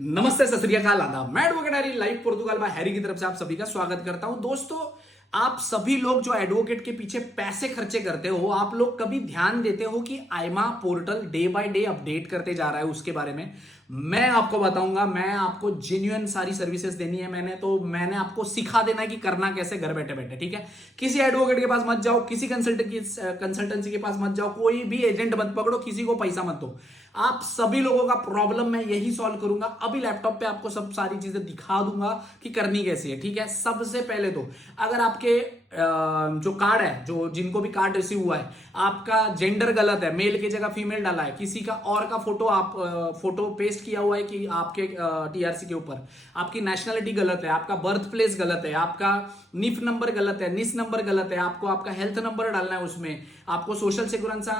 नमस्ते, सत श्री अकाल, आदाब। मैं advocate Harry live Portugal bye Harry की तरफ से आप सभी का स्वागत करता हूं। दोस्तों, आप सभी लोग जो एडवोकेट के पीछे पैसे खर्चे करते हो, आप लोग कभी ध्यान देते हो कि आईमा portal day by day update करते जा रहा है? उसके बारे में मैं आपको बताऊंगा। मैं आपको जेन्युइन सारी सर्विसेज देनी है। मैंने आपको सिखा देना है कि करना कैसे घर बैठे बैठे, ठीक है। किसी एडवोकेट के पास मत जाओ, किसी कंसल्टेंसी के पास मत जाओ, कोई भी एजेंट मत पकड़ो, किसी को पैसा मत दो। आप सभी लोगों का प्रॉब्लम मैं यही सॉल्व करूंगा। अभी लैपटॉप पे आपको सब सारी चीजें दिखा दूंगा कि करनी कैसी है, ठीक है। सबसे पहले तो अगर आपके जो कार्ड है, जो जिनको भी कार्ड रिसीव हुआ है, आपका जेंडर गलत है, मेल की जगह फीमेल डाला है, किसी का और का फोटो आप फोटो पेस्ट किया हुआ है कि आपके टीआरसी के ऊपर, आपकी नेशनलिटी गलत है, आपका बर्थ प्लेस गलत है, आपका निफ नंबर गलत है, निस नंबर गलत है, आपको आपका हेल्थ नंबर डालना है उसमें, आपको सोशल सिक्योरेंसी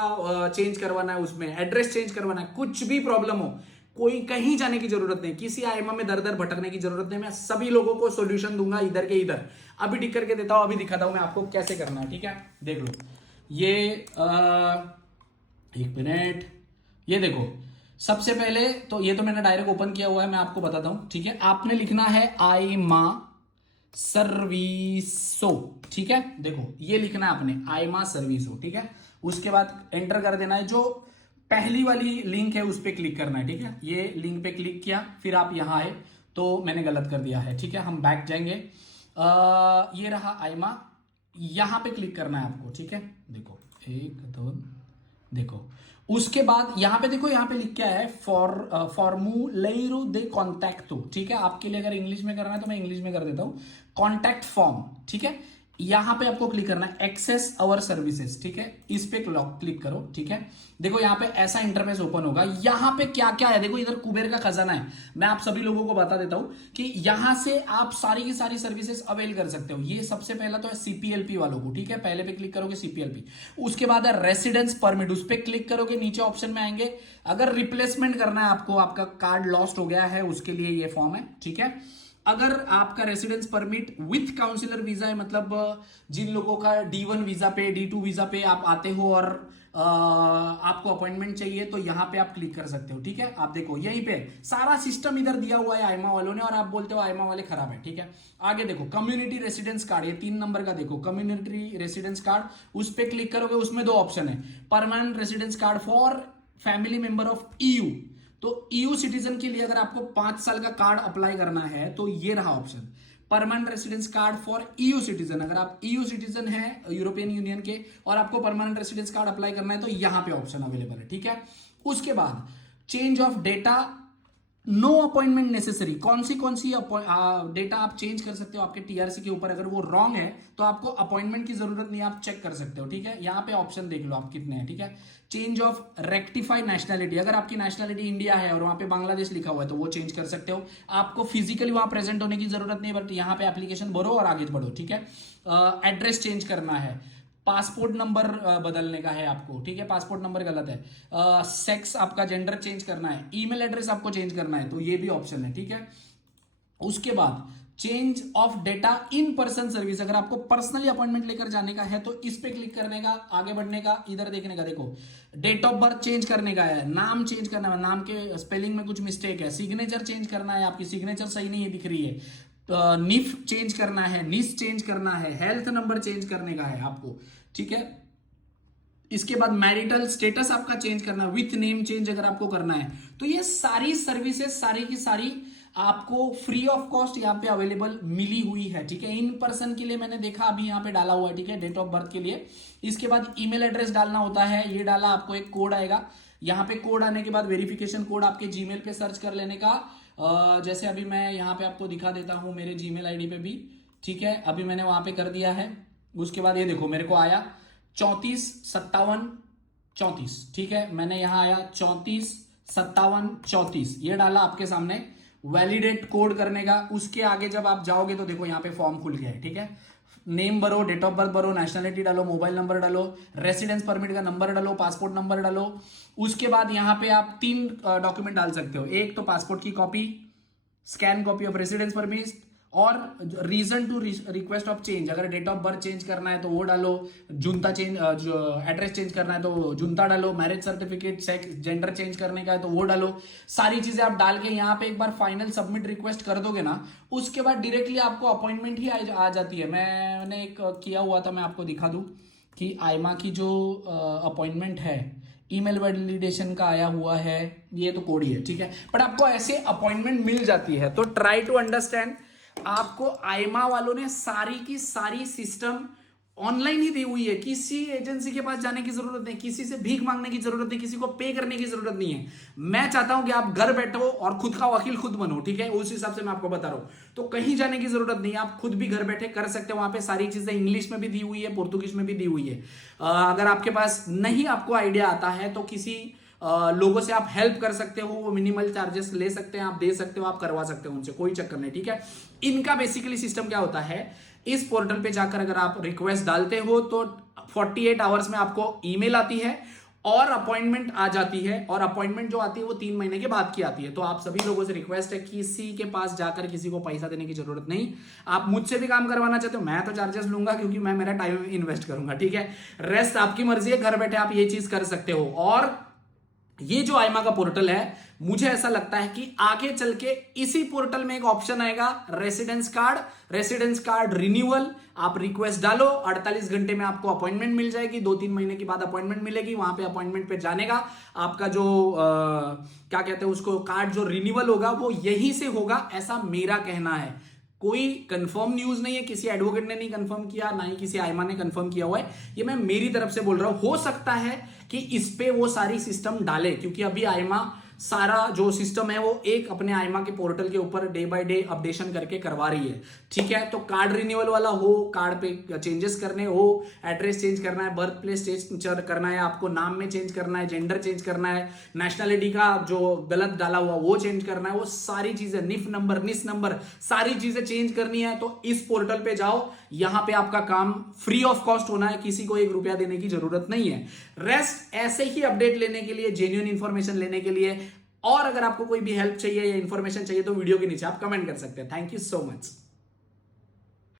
चेंज करवाना है, उसमें एड्रेस चेंज करवाना है, कुछ भी प्रॉब्लम हो, कोई कहीं जाने की जरूरत नहीं, किसी आईमा में दर दर भटकने की जरूरत नहीं। मैं सभी लोगों को सॉल्यूशन दूंगा इधर के इधर। अभी टिक करके देता हूं, अभी दिखाता हूं मैं आपको कैसे करना है, ठीक है। देख लो ये एक मिनट, ये देखो। सबसे पहले तो ये तो मैंने डायरेक्ट ओपन किया हुआ है, मैं आपको बताता हूं, ठीक है। आपने लिखना है आईमा सर्विसो, ठीक है। देखो ये लिखना है आपने आईमा सर्विसो, ठीक है। उसके बाद एंटर कर देना है। जो पहली वाली लिंक है उस पर क्लिक करना है, ठीक है। ये लिंक पे क्लिक किया, फिर आप यहां आए तो मैंने गलत कर दिया है, ठीक है। हम बैक जाएंगे। ये रहा आईमा, यहां पे क्लिक करना है आपको, ठीक है। देखो एक दो, देखो उसके बाद यहां पे देखो, यहां पे लिख क्या है, फॉर्मुलेरो दे कॉन्टैक्टो, ठीक है। आपके लिए अगर इंग्लिश में करना है तो मैं इंग्लिश में कर देता हूं, कॉन्टैक्ट फॉर्म, ठीक है। यहां पे आपको क्लिक करना है एक्सेस अवर सर्विसेज, ठीक है। इस पे क्लिक करो, ठीक है। देखो यहां पे ऐसा इंटरफेस ओपन होगा। यहां पे क्या क्या है देखो, इधर कुबेर का खजाना है। मैं आप सभी लोगों को बता देता हूं कि यहां से आप सारी की सारी सर्विसेज अवेल कर सकते हो। ये सबसे पहला तो है सीपीएलपी वालों को, ठीक है। पहले पे क्लिक करोगे सीपीएलपी, उसके बाद है रेसिडेंस परमिट, उस पर क्लिक करोगे, नीचे ऑप्शन में आएंगे। अगर रिप्लेसमेंट करना है आपको, आपका कार्ड लॉस्ट हो गया है, उसके लिए ये फॉर्म है, ठीक है। अगर आपका residence permit with counsellor visa है, मतलब जिन लोगों का D1 वीजा पे, D2 वीजा पे आप आते हो और आपको अपॉइंटमेंट चाहिए, तो यहां पे आप क्लिक कर सकते हो, ठीक है। आप देखो यहीं पे सारा सिस्टम इधर दिया हुआ है आईमा वालों ने, और आप बोलते हो आईमा वाले खराब है, ठीक है। आगे देखो कम्युनिटी रेसिडेंस कार्ड, ये 3 नंबर का देखो, कम्युनिटी रेसिडेंस कार्ड, उस पर क्लिक करोगे। उसमें 2 ऑप्शन है, permanent residence card for family member of EU। तो EU सिटीजन के लिए अगर आपको 5 साल का कार्ड अप्लाई करना है तो ये रहा option, permanent residence card for EU citizen. अगर आप EU सिटीजन है यूरोपियन यूनियन के और आपको परमानेंट रेसिडेंस कार्ड अप्लाई करना है तो यहां पे ऑप्शन अवेलेबल है, ठीक है। उसके बाद change of data, no appointment necessary, कौन सी डेटा आप चेंज कर सकते हो आपके टीआरसी के ऊपर। अगर वो रॉन्ग है तो आपको अपॉइंटमेंट की जरूरत नहीं, आप चेक कर सकते हो, ठीक है। यहां पे ऑप्शन देख लो आप कितने हैं, ठीक है। चेंज ऑफ रेक्टिफाई नेशनलिटी, अगर आपकी नेशनलिटी इंडिया है और वहां पे बांग्लादेश लिखा हुआ है तो वो चेंज कर सकते हो। आपको फिजिकली वहां प्रेजेंट होने की जरूरत नहीं, बट यहां पे एप्लीकेशन भरो और आगे बढ़ो, ठीक है। एड्रेस चेंज करना है, पासपोर्ट नंबर बदलने का है आपको, ठीक है। पासपोर्ट नंबर गलत है, सेक्स आपका जेंडर चेंज करना है, ईमेल एड्रेस आपको चेंज करना है, तो ये भी ऑप्शन है, ठीक है। उसके बाद change of data in person service, अगर आपको पर्सनली अपॉइंटमेंट लेकर जाने का है तो इस पे क्लिक करने का, आगे बढ़ने का, इधर देखने का। देखो डेट ऑफ बर्थ चेंज करने का है, नाम चेंज करना है, नाम के स्पेलिंग में कुछ मिस्टेक है, सिग्नेचर चेंज करना है, आपकी सिग्नेचर सही नहीं है दिख रही है, निफ चेंज करना है, निस चेंज करना है, हेल्थ नंबर चेंज करने का है आपको, ठीक है। इसके बाद मैरिटल स्टेटस आपका चेंज करना है, विथ नेम चेंज अगर आपको करना है, तो ये सारी सर्विसेज सारी की सारी आपको फ्री ऑफ कॉस्ट यहाँ पे अवेलेबल मिली हुई है, ठीक है। इन पर्सन के लिए मैंने देखा अभी यहाँ पे डाला हुआ है, ठीक है, डेट ऑफ बर्थ के लिए। इसके बाद ईमेल एड्रेस डालना होता है, ये डाला, आपको एक कोड आएगा। यहाँ पे कोड आने के बाद वेरिफिकेशन कोड आपके जीमेल पे सर्च कर लेने का। जैसे अभी मैं यहाँ पे आपको दिखा देता हूं मेरे जीमेल आईडी पे भी, ठीक है। अभी मैंने वहां पे कर दिया है। उसके बाद ये देखो मेरे को आया 345734, ठीक है। मैंने यहां आया 345734, ये डाला आपके सामने, वैलिडेट कोड करने का। उसके आगे जब आप जाओगे तो देखो यहाँ पे फॉर्म खुल गया है, ठीक है। नेम भरो, डेट ऑफ बर्थ भरो, नेशनलिटी डालो, मोबाइल नंबर डालो, रेसिडेंस परमिट का नंबर डालो, पासपोर्ट नंबर डालो। उसके बाद यहां पे आप 3 डॉक्यूमेंट डाल सकते हो, एक तो पासपोर्ट की copy, scan copy of residence permit, और reason to request of change, अगर डेट ऑफ बर्थ चेंज करना है तो वो डालो, जुनता चेंज जो एड्रेस चेंज करना है तो जुनता डालो, marriage certificate sex gender change करने का है तो वो डालो। सारी चीजें आप डाल के यहाँ पे एक बार फाइनल सबमिट रिक्वेस्ट कर दोगे ना, उसके बाद डायरेक्टली आपको अपॉइंटमेंट ही आ जाती है। मैंने एक किया हुआ था, मैं आपको दिखा दूं कि आयमा की जो अपॉइंटमेंट है, ईमेल वैलिडेशन का आया हुआ है, ये तो कोड ही है, ठीक है, बट आपको ऐसे अपॉइंटमेंट मिल जाती है। तो ट्राई टू अंडरस्टैंड, आपको आयमा वालों ने सारी की सारी सिस्टम ऑनलाइन ही दी हुई है, किसी एजेंसी के पास जाने की जरूरत नहीं, किसी से भीख मांगने की जरूरत नहीं, किसी को पे करने की जरूरत नहीं है। मैं चाहता हूं कि आप घर बैठो और खुद का वकील खुद बनो, ठीक है, उस हिसाब से मैं आपको बता रहा हूं। तो कहीं जाने की जरूरत नहीं है, आप खुद भी घर बैठे कर सकते हो। वहां पे सारी चीजें इंग्लिश में भी दी हुई है, पोर्तुगीज में भी दी हुई है। अगर आपके पास नहीं आपको आइडिया आता है तो किसी लोगों से आप हेल्प कर सकते हो, वो मिनिमल चार्जेस ले सकते हैं, आप दे सकते हो, आप करवा सकते हो उनसे, कोई चक्कर नहीं, ठीक है। इनका बेसिकली सिस्टम क्या होता है, इस पोर्टल पे जाकर अगर आप रिक्वेस्ट डालते हो तो 48 आवर्स में आपको ईमेल आती है और अपॉइंटमेंट आ जाती है, और अपॉइंटमेंट जो आती है वो 3 महीने के बाद की आती है। तो आप सभी लोगों से रिक्वेस्ट है, किसी के पास जाकर किसी को पैसा देने की जरूरत नहीं। आप मुझसे भी काम करवाना चाहते हो, मैं तो चार्जेस लूंगा क्योंकि मैं मेरा टाइम इन्वेस्ट करूंगा, ठीक है। रेस्ट आपकी मर्जी है, घर बैठे आप ये चीज कर सकते हो। और ये जो आयमा का पोर्टल है, मुझे ऐसा लगता है कि आगे चल के इसी पोर्टल में एक ऑप्शन आएगा रेसिडेंस कार्ड रिन्यूअल। आप रिक्वेस्ट डालो, 48 घंटे में आपको अपॉइंटमेंट मिल जाएगी, 2-3 महीने के बाद अपॉइंटमेंट मिलेगी। वहां पे अपॉइंटमेंट पे जाने का आपका जो क्या कहते हैं उसको, कार्ड जो रिन्यूअल होगा वो यहीं से होगा, ऐसा मेरा कहना है। कोई कंफर्म न्यूज नहीं है, किसी एडवोकेट ने नहीं कंफर्म किया, ना ही किसी आयमा ने कंफर्म किया हुआ है, ये मैं मेरी तरफ से बोल रहा हूं। हो सकता है कि इस पे वो सारी सिस्टम डाले, क्योंकि अभी आयमा सारा जो सिस्टम है वो एक अपने आयमा के पोर्टल के ऊपर डे बाय डे अपडेशन करके करवा रही है, ठीक है। तो कार्ड रिन्यूअल वाला हो, कार्ड पे चेंजेस करने हो, एड्रेस चेंज करना है, बर्थ प्लेस चेंज करना है, आपको नाम में चेंज करना है, जेंडर चेंज करना है, नेशनलिटी का जो गलत डाला हुआ वो चेंज करना है, वो सारी चीजें, निफ नंबर, निस नंबर, सारी चीजें चेंज करनी है तो इस पोर्टल पे जाओ। यहां पे आपका काम फ्री ऑफ कॉस्ट होना है, किसी को 1 रुपया देने की जरूरत नहीं है। रेस्ट ऐसे ही अपडेट लेने के लिए, जेन्युइन इंफॉर्मेशन लेने के लिए, और अगर आपको कोई भी हेल्प चाहिए या इंफॉर्मेशन चाहिए तो वीडियो के नीचे आप कमेंट कर सकते हैं। Thank you so much.